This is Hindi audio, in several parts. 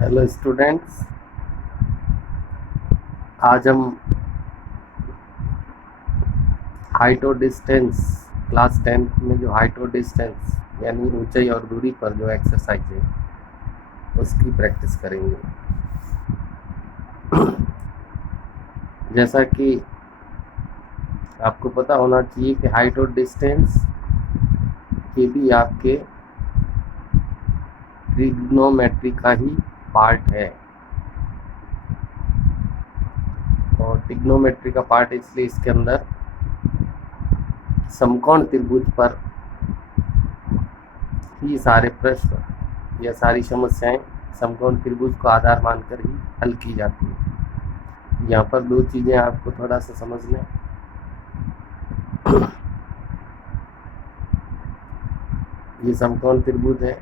हेलो स्टूडेंट्स, आज हम हाइट और डिस्टेंस क्लास 10th में जो हाइट और डिस्टेंस यानी ऊंचाई और दूरी पर जो एक्सरसाइज है उसकी प्रैक्टिस करेंगे। जैसा कि आपको पता होना चाहिए कि हाइट और डिस्टेंस ये भी आपके ट्रिग्नोमेट्री का ही पार्ट है। और ट्रिग्नोमेट्री का पार्ट इसलिए इसके अंदर समकोण त्रिभुज पर ही सारे प्रश्न या सारी समस्याएं समकोण त्रिभुज को आधार मानकर ही हल की जाती है। यहाँ पर दो चीज़ें आपको थोड़ा सा समझना है। ये समकोण त्रिभुज है।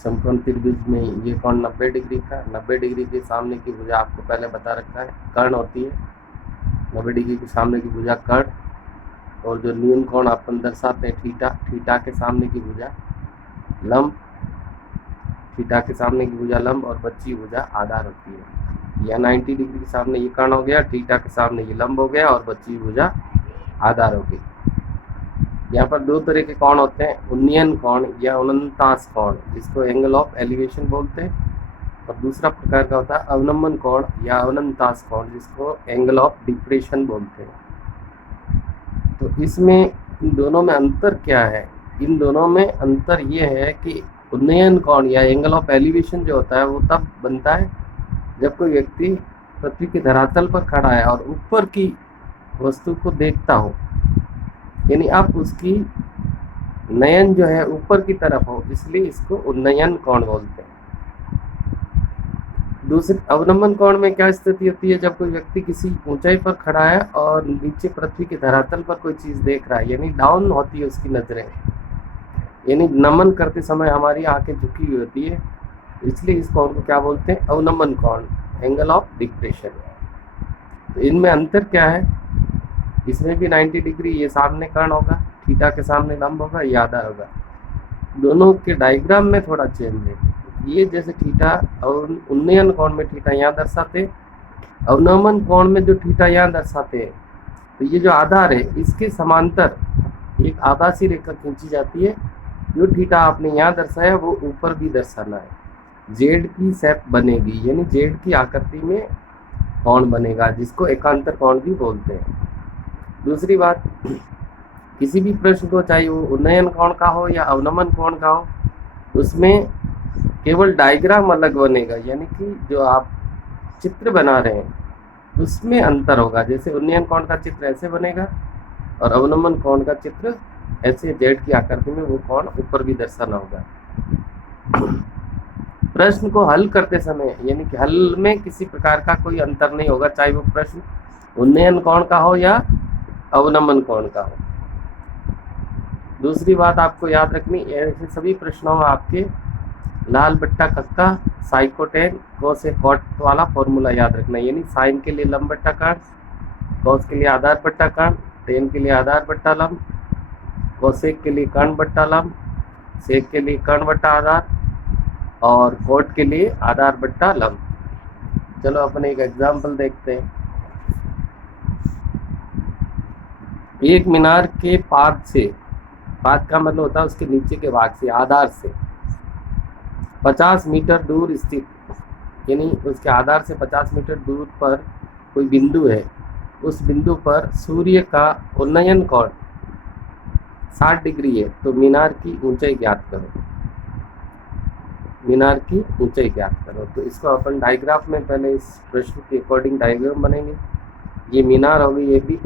समकोण त्रिभुज में ये कोण 90 डिग्री का, 90 डिग्री के सामने की भुजा आपको पहले बता रखा है कर्ण होती है। 90 डिग्री के सामने की भुजा कर्ण, और जो न्यून कोण अपन दर्शाते हैं थीटा, थीटा के सामने की भुजा लंब, थीटा के सामने की भुजा लंब और बच्ची भुजा आधार होती है। या 90 डिग्री के सामने ये कर्ण हो गया, थीटा के सामने ये लंब हो गया और बच्ची भुजा आधार हो गई। यहाँ पर दो तरह के कोण होते हैं, उन्नयन कोण या अनंतास कोण जिसको एंगल ऑफ एलिवेशन बोलते हैं, और दूसरा प्रकार का होता है अवनमन कोण या अनंतास कोण जिसको एंगल ऑफ डिप्रेशन बोलते हैं। तो इसमें इन दोनों में अंतर क्या है? इन दोनों में अंतर ये है कि उन्नयन कोण या एंगल ऑफ एलिवेशन जो होता है वो तब बनता है जब कोई व्यक्ति पृथ्वी के धरातल पर खड़ा है और ऊपर की वस्तु को देखता हो, यानी आप उसकी नयन जो है ऊपर की तरफ हो, इसलिए इसको उन्नयन कोण बोलते हैं। दूसरे अवनमन कोण में क्या स्थिति होती है? जब कोई व्यक्ति किसी ऊंचाई पर खड़ा है और नीचे पृथ्वी के धरातल पर कोई चीज देख रहा है, यानी डाउन होती है उसकी नजरें, यानी नमन करते समय हमारी आंखें झुकी हुई होती है, इसलिए इस कोण को क्या बोलते हैं? अवनमन कोण, एंगल ऑफ डिप्रेशन। तो इनमें अंतर क्या है? इसमें भी 90 डिग्री ये सामने कर्ण होगा, थीटा के सामने लंब होगा, ये आधार होगा। दोनों के डायग्राम में थोड़ा चेंज है। ये जैसे थीटा और उन्नयन कोण में थीटा यहाँ दर्शाते, अवनमन कोण में जो थीटा यहाँ दर्शाते हैं, तो ये जो आधार है इसके समांतर एक आभासी रेखा खींची जाती है। जो थीटा आपने यहाँ दर्शाया वो ऊपर भी दर्शाना है। जेड की शेप बनेगी, यानी जेड की आकृति में कोण बनेगा जिसको एकांतर कोण भी बोलते हैं। दूसरी बात, किसी भी प्रश्न को चाहे वो उन्नयन कोण का हो या अवनमन कोण का हो, उसमें केवल डायग्राम अलग बनेगा, यानी कि जो आप चित्र बना रहे हैं उसमें अंतर होगा। जैसे उन्नयन कोण का चित्र ऐसे बनेगा और अवनमन कोण का चित्र ऐसे जेड की आकृति में वो कोण ऊपर भी दर्शाना होगा। प्रश्न को हल करते समय यानी कि हल में किसी प्रकार का कोई अंतर नहीं होगा, चाहे वो प्रश्न उन्नयन कोण का हो या अवनमन कोण का हो। दूसरी बात आपको याद रखनी, ऐसे सभी प्रश्नों में आपके लाल बट्टा कक्का साइकोटेन कोस से कॉट वाला फॉर्मूला याद रखना, यानी साइन के लिए लंब बट्टा कर्ण, कॉस के लिए आधार बट्टा कर्ण, टेन के लिए आधार बट्टा लंब, कोसेक के लिए कर्ण बट्टा लंब, सेक के लिए कर्ण बट्टा आधार और कोट के लिए आधार बट्टा लंब। चलो अपन एक एग्जाम्पल देखते हैं। एक मीनार के पाद से, पाद का मतलब होता है उसके नीचे के भाग से, आधार से 50 मीटर दूर स्थित, यानी उसके आधार से 50 मीटर दूर पर कोई बिंदु है। उस बिंदु पर सूर्य का उन्नयन कोण 60 डिग्री है, तो मीनार की ऊंचाई ज्ञात करो। मीनार की ऊंचाई ज्ञात करो। तो इसको अपन डायग्राफ में पहले इस प्रश्न के अकॉर्डिंग डायग्राम बनेंगे। ये मीनार होगी, ये भी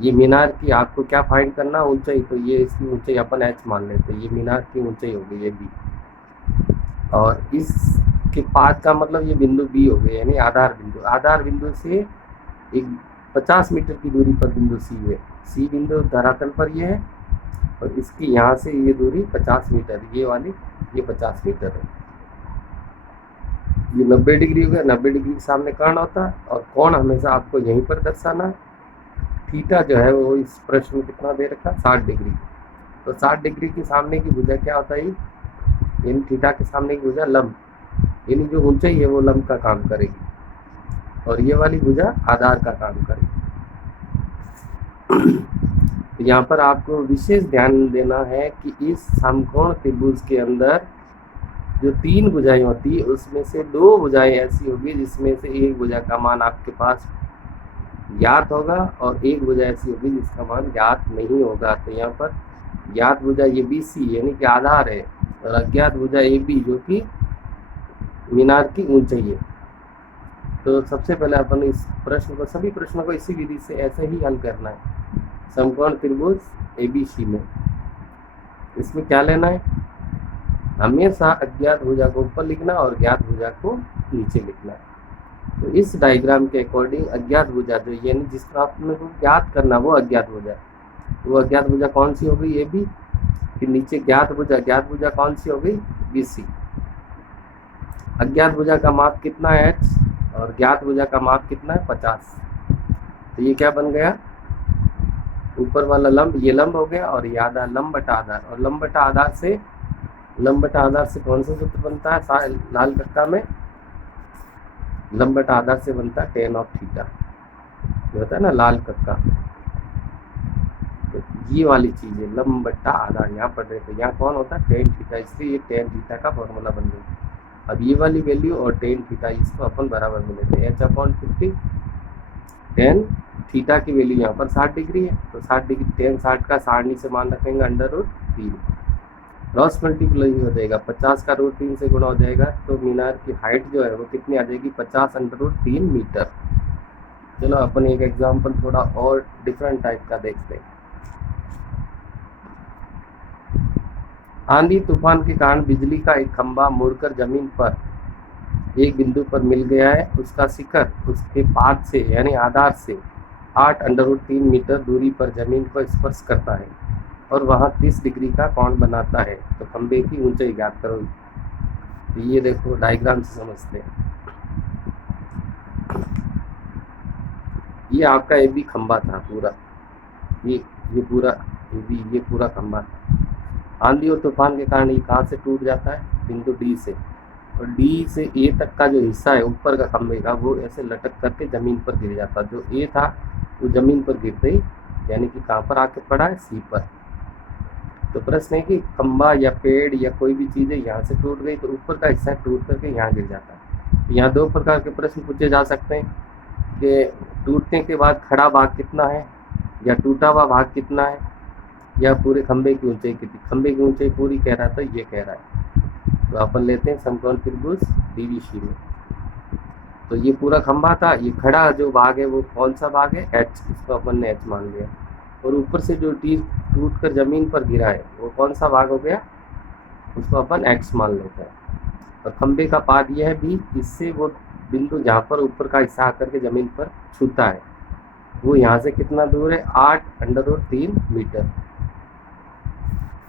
ये मीनार की आपको क्या फाइंड करना, ऊंचाई। तो ये इसकी ऊंचाई अपन h मान लेते हैं, ये मीनार की ऊंचाई होगी ये भी, और इसके पाद का मतलब ये बिंदु बी हो गया, यानी आधार बिंदु। आधार बिंदु से एक 50 मीटर की दूरी पर बिंदु सी है। सी बिंदु धरातल पर ये है और इसकी यहाँ से ये दूरी 50 मीटर, ये वाली ये 50 मीटर है। ये 90 डिग्री हो गया, 90 डिग्री के सामने कर्ण होता है और कोण हमेशा आपको यहीं पर दर्शाना है। थीटा जो है वो इस प्रश्न में कितना दे रखा है, 60 डिग्री। तो 60 डिग्री के सामने की भुजा क्या होता है, यानी थीटा के सामने की भुजा लंब, यानी जो ऊंचाई है वो लंब का काम करेगी, और ये वाली भुजा आधार का काम करेगी। तो यहाँ पर आपको विशेष ध्यान देना है कि इस समकोण त्रिभुज के अंदर जो 3 भुजाएं होती है उसमें से 2 भुजाएं ऐसी होगी जिसमें से एक भुजा का मान आपके पास ज्ञात होगा और एक भुजा ऐसी होगी जिसका मान ज्ञात नहीं होगा। तो यहाँ पर ज्ञात भुजा ये BC यानी कि आधार है, और अज्ञात भुजा AB जो कि मीनार की ऊंचाई है। तो सबसे पहले अपन इस प्रश्न को, सभी प्रश्नों को इसी विधि से ऐसे ही हल करना है। समकोण त्रिभुज ABC में इसमें क्या लेना है, हमेशा अज्ञात भुजा को ऊपर लिखना और ज्ञात भुजा को नीचे लिखना है। तो इस डायग्राम के अकॉर्डिंग अज्ञात भुजा जो यानी जिसको आपने को ज्ञात करना वो अज्ञात भुजा, वो अज्ञात भुजा कौन सी हो गई AB, फिर नीचे ज्ञात भुजा कौन सी हो गई BC। अज्ञात भुजा का माप कितना है h और ज्ञात भुजा का माप कितना है 50। तो ये क्या बन गया, ऊपर वाला लंब ये लंब हो गया और ये आधार, लंब बटा आधार, और लंब बटा आधार से कौन सा सूत्र बनता है लाल कक्का में, लंब बटा आधार से बनता है tan ऑफ थीटा, जो होता है ना लाल कक्का। तो ये वाली चीज है लंब बटा आधार, यहाँ पढ़ रहे थे, यहाँ कौन होता है tan थीटा, इसलिए ये tan थीटा का फॉर्मूला बन गया। अब ये वाली वैल्यू और tan थीटा इसको अपन बराबर में लेते हैं, h/50 tan थीटा की वैल्यू यहाँ पर 60 डिग्री है, तो 60 डिग्री tan 60 का सारणी से मान रखेंगे √3, क्रॉस मल्टीप्लाई हो जाएगा, 50 का √3 से गुणा हो जाएगा, तो मीनार की हाइट जो है वो कितनी आ जाएगी 50 √3 मीटर। चलो अपन एक एग्जाम्पल थोड़ा और डिफरेंट टाइप का देखते हैं। आंधी तूफान के कारण बिजली का एक खंभा मुड़कर जमीन पर एक बिंदु पर मिल गया है, उसका शिखर उसके पाद से यानी आधार से 8 √3 मीटर दूरी पर जमीन को स्पर्श करता है और वहाँ 30 डिग्री का कोण बनाता है, तो खंभे की ऊंचाई ज्ञात करो। तो ये देखो डायग्राम से समझते हैं, ये आपका AB खंभा था पूरा, ये पूरा AB ये पूरा खंभा था। आंधी और तूफान के कारण ये कहाँ से टूट जाता है, बिंदु D से, और D से A तक का जो हिस्सा है ऊपर का खंभे का वो ऐसे लटक करके जमीन पर गिर जाता, जो A था वो जमीन पर गिरते ही यानी कि कहाँ पर आके पड़ा है C पर। तो प्रश्न है कि खंभा या पेड़ या कोई भी चीज़ है यहाँ से टूट गई तो ऊपर का हिस्सा टूट करके यहाँ गिर जाता है। यहाँ 2 प्रकार के प्रश्न पूछे जा सकते हैं कि टूटने के बाद खड़ा भाग कितना है या टूटा हुआ भाग कितना है या पूरे खंभे की ऊंचाई कितनी, खंभे की ऊंचाई पूरी कह रहा था, ये कह रहा है। तो अपन लेते हैं समकोण त्रिभुज DBC में, तो ये पूरा खंभा था, ये खड़ा जो भाग है वो कौन सा भाग है H, इसको अपन ने H मान लिया, और ऊपर से जो टूट कर जमीन पर गिरा है वो कौन सा भाग हो गया, उसको अपन X मान लेते हैं। और खंभे का पाद यह है B, इससे वो बिंदु जहाँ पर ऊपर का हिस्सा आकर के जमीन पर छूता है वो यहाँ से कितना दूर है 8 √3 मीटर।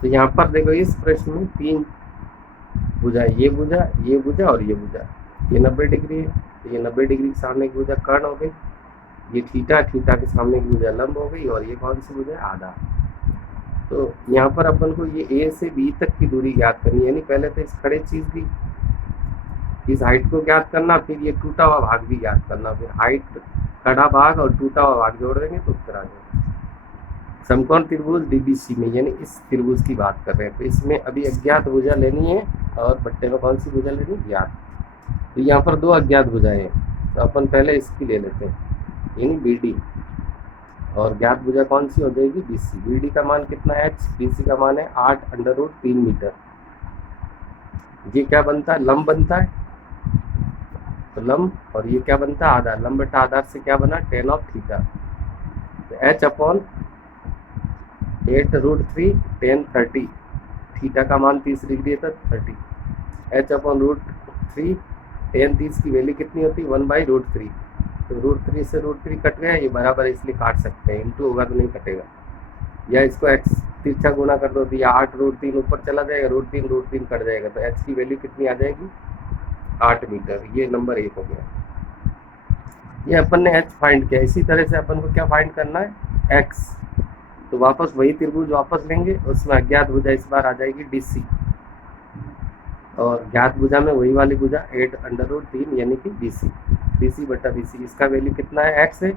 तो यहाँ पर देखो इस प्रश्न में 3 भुजा, ये भुजा और ये भुजा, ये 90 डिग्री है, तो ये 90 डिग्री के सामने की भुजा कर्ण हो गई, ये थीटा के सामने की भुजा लंब हो गई, और ये कौन सी भुजा है आधा। तो यहाँ पर अपन को ये A से B तक की दूरी ज्ञात करनी है, यानी पहले तो इस खड़े चीज की इस हाइट को ज्ञात करना, फिर ये टूटा हुआ भाग भी ज्ञात करना, फिर हाइट खड़ा भाग और टूटा हुआ भाग जोड़ देंगे तो उत्तर आ जाएगा। समकोण त्रिभुज DBC में यानी इस त्रिभुज की बात कर रहे हैं, तो इसमें अभी अज्ञात भुजा लेनी है और बट्टे में कौन सी भुजा लेनी है ज्ञात। तो यहाँ पर 2 अज्ञात भुजाएं हैं, तो अपन पहले इसकी ले लेते हैं यानी BD, और ज्ञात भुजा कौन सी हो जाएगी BC। BD का मान कितना है H, BC का मान है 8 √3 मीटर। ये क्या बनता है, लंब बनता है, तो लंब, और ये क्या बनता है आधार, लंब बटा आधार से क्या बना tan ऑफ थीटा, तो H/8 √3 tan 30, थीटा का मान 30 डिग्री है तो 30, H/√3 tan 30 की वैल्यू कितनी होती है 1/√3, तो √3 से √3 कट गया, ये बराबर इसलिए काट सकते हैं, इंटू होगा तो नहीं कटेगा, या इसको x तिरछा गुना कर दो तो या 8 √3 ऊपर चला जाएगा, √3 कट जाएगा, तो h की वैल्यू कितनी आ जाएगी 8 मीटर। ये नंबर 1 हो गया, ये अपन ने h फाइंड किया। इसी तरह से अपन को क्या फाइंड करना है x, तो वापस वही त्रिभुज वापस लेंगे, उसमें अज्ञात भुजा इस बार आ जाएगी DC, और ज्ञात भुजा में वही वाली भुजा 8√3 यानी कि BC, BC बटा BC। इसका वैल्यू कितना है, x है,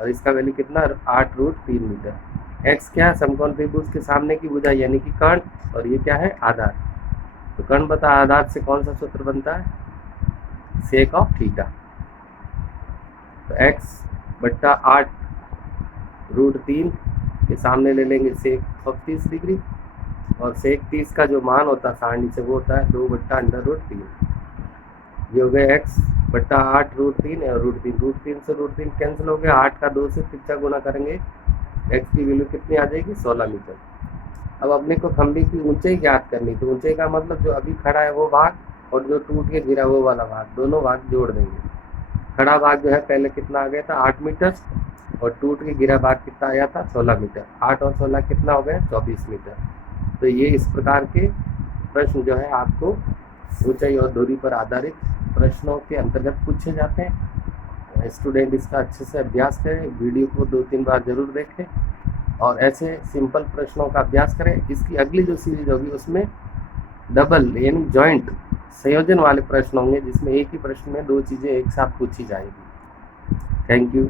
और इसका वैल्यू कितना 8√3 मीटर। x क्या है, समकोण त्रिभुज के सामने की भुजा यानी कि कर्ण, और ये क्या है, आधार। तो कर्ण बता आधार से कौन सा सूत्र बनता है, सेक ऑफ थीटा। तो x बट्टा 8√3 के सामने ले लेंगे सेक ऑफ 30 डिग्री, और सेक 30 का जो मान होता है सारणी से वो होता है 2/√3। ये हो गया x बट्टा 8√3 और √3 से √3 कैंसिल हो गया, 8 का 2 से तिरछा गुना करेंगे, x की वैल्यू कितनी आ जाएगी, 16 मीटर। अब अपने को खंभे की ऊंचाई ज्ञात करनी, तो ऊंचाई का मतलब जो अभी खड़ा है वो भाग और जो टूट के गिरा वो वाला भाग, दोनों भाग जोड़ देंगे। खड़ा भाग जो है पहले कितना आ गया था, 8 मीटर, और टूट के गिरा भाग कितना आया था, 16 मीटर। 8 और 16 कितना हो गया, 24 मीटर। तो ये इस प्रकार के प्रश्न जो है आपको ऊंचाई और दूरी पर आधारित प्रश्नों के अंतर्गत पूछे जाते हैं। स्टूडेंट इसका अच्छे से अभ्यास करें, वीडियो को 2-3 बार जरूर देखें और ऐसे सिंपल प्रश्नों का अभ्यास करें। इसकी अगली जो सीरीज होगी उसमें डबल यानी जॉइंट संयोजन वाले प्रश्न होंगे, जिसमें एक ही प्रश्न में 2 चीज़ें एक साथ पूछी जाएगी। Thank you.